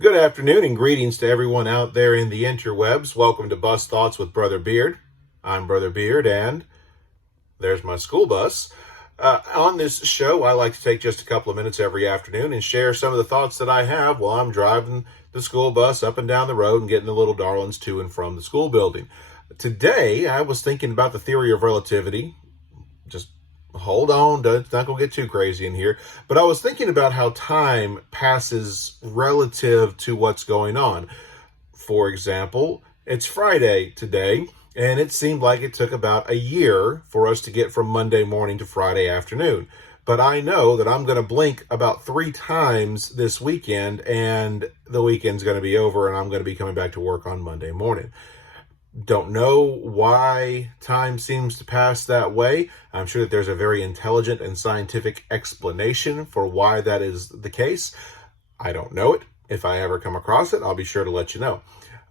Good afternoon and greetings to everyone out there in the interwebs. Welcome to Bus Thoughts with Brother Beard. I'm Brother Beard, and there's my school bus. On this show, I like to take just a couple of minutes every afternoon and share some of the thoughts that I have while I'm driving the school bus up and down the road and getting the little darlings to and from the school building. Today, I was thinking about the theory of relativity. Just hold on, it's not going to get too crazy in here. But I was thinking about how time passes relative to what's going on. For example, it's Friday today, and it seemed like it took about a year for us to get from Monday morning to Friday afternoon. But I know that I'm going to blink about 3 times this weekend, and the weekend's going to be over, and I'm going to be coming back to work on Monday morning. Don't know why time seems to pass that way. I'm sure that there's a very intelligent and scientific explanation for why that is the case. I don't know it. If I ever come across it, I'll be sure to let you know.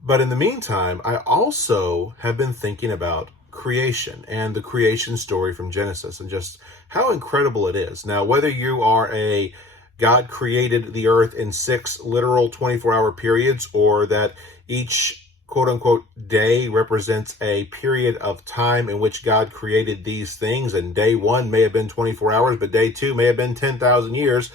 But in the meantime, I also have been thinking about creation and the creation story from Genesis and just how incredible it is. Now, whether you are a God created the earth in 6 literal 24-hour periods, or that each quote-unquote day represents a period of time in which God created these things, and day 1 may have been 24 hours, but day 2 may have been 10,000 years.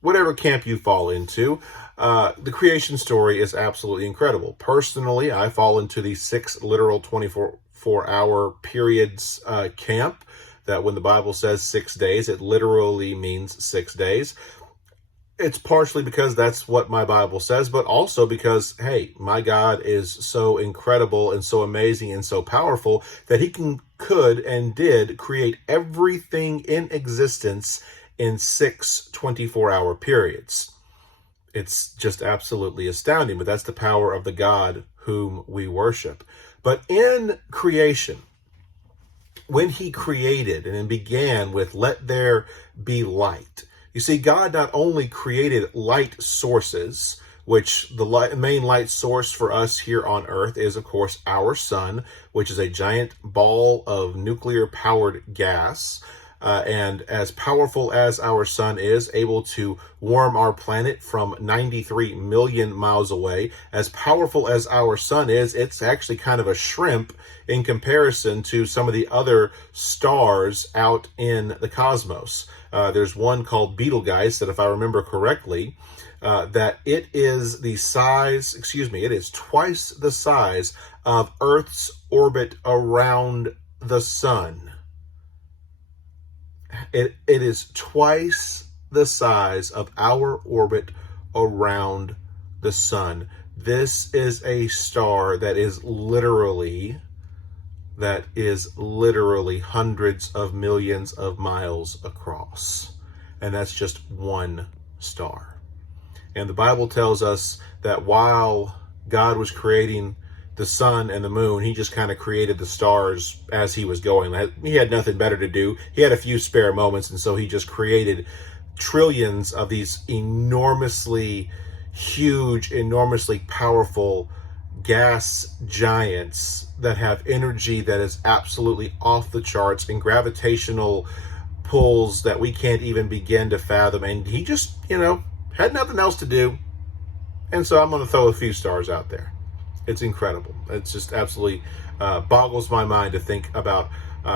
Whatever camp you fall into, the creation story is absolutely incredible. Personally, I fall into the 6 literal 24-hour periods camp, that when the Bible says 6 days, it literally means 6 days. It's partially because that's what my Bible says, but also because, hey, my God is so incredible and so amazing and so powerful that he could and did create everything in existence in 6 24-hour periods. It's just absolutely astounding, but that's the power of the God whom we worship. But in creation, when he created and it began with "let there be light," you see, God not only created light sources, which the main light source for us here on Earth is, of course, our sun, which is a giant ball of nuclear-powered gas. And as powerful as our sun is, able to warm our planet from 93 million miles away, as powerful as our sun is, it's actually kind of a shrimp in comparison to some of the other stars out in the cosmos. There's one called Betelgeuse that, if I remember correctly, that it is twice the size of Earth's orbit around the sun. It is twice the size of our orbit around the sun. This is a star that is literally hundreds of millions of miles across. And that's just one star. And the Bible tells us that while God was creating the sun and the moon, he just kind of created the stars as he was going. He had nothing better to do. He had a few spare moments, and so he just created trillions of these enormously huge, enormously powerful gas giants that have energy that is absolutely off the charts and gravitational pulls that we can't even begin to fathom. And he just, had nothing else to do. And so I'm going to throw a few stars out there. It's incredible. It's just absolutely boggles my mind to think about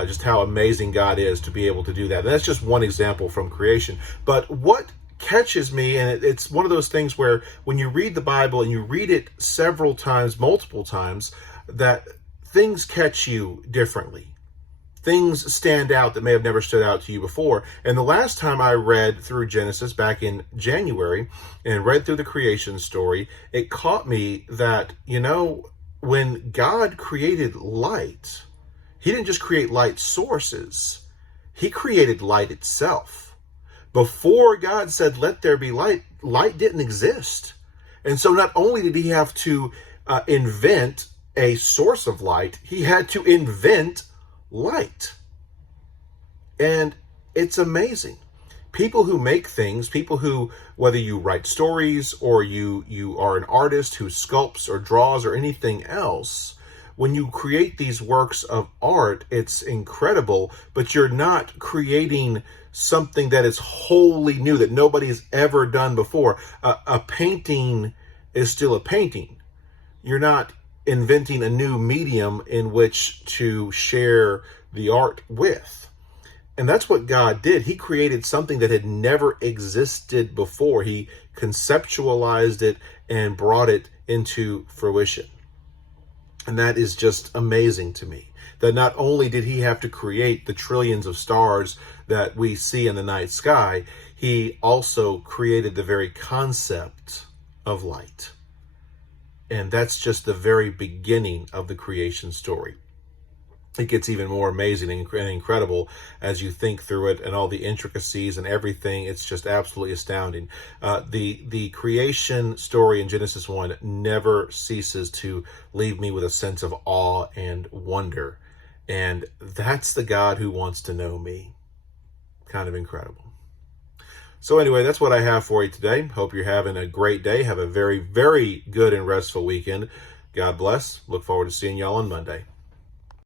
just how amazing God is to be able to do that. And that's just one example from creation. But what catches me, and it's one of those things where when you read the Bible and you read it several times, multiple times, that things catch you differently. Things stand out that may have never stood out to you before. And the last time I read through Genesis back in January and read through the creation story, it caught me that, when God created light, he didn't just create light sources. He created light itself. Before God said, "let there be light," light didn't exist. And so not only did he have to invent a source of light, he had to invent light. And it's amazing. People who make things, people who, whether you write stories or you are an artist who sculpts or draws or anything else, when you create these works of art, it's incredible, but you're not creating something that is wholly new, that nobody's ever done before. A painting is still a painting. You're not inventing a new medium in which to share the art with. And that's what God did. He created something that had never existed before. He conceptualized it and brought it into fruition. And that is just amazing to me. That not only did he have to create the trillions of stars that we see in the night sky, he also created the very concept of light. And that's just the very beginning of the creation story. It gets even more amazing and incredible as you think through it and all the intricacies and everything. It's just absolutely astounding. The creation story in Genesis 1 never ceases to leave me with a sense of awe and wonder. And that's the God who wants to know me. Kind of incredible. So anyway, that's what I have for you today. Hope you're having a great day. Have a very, very good and restful weekend. God bless. Look forward to seeing y'all on Monday.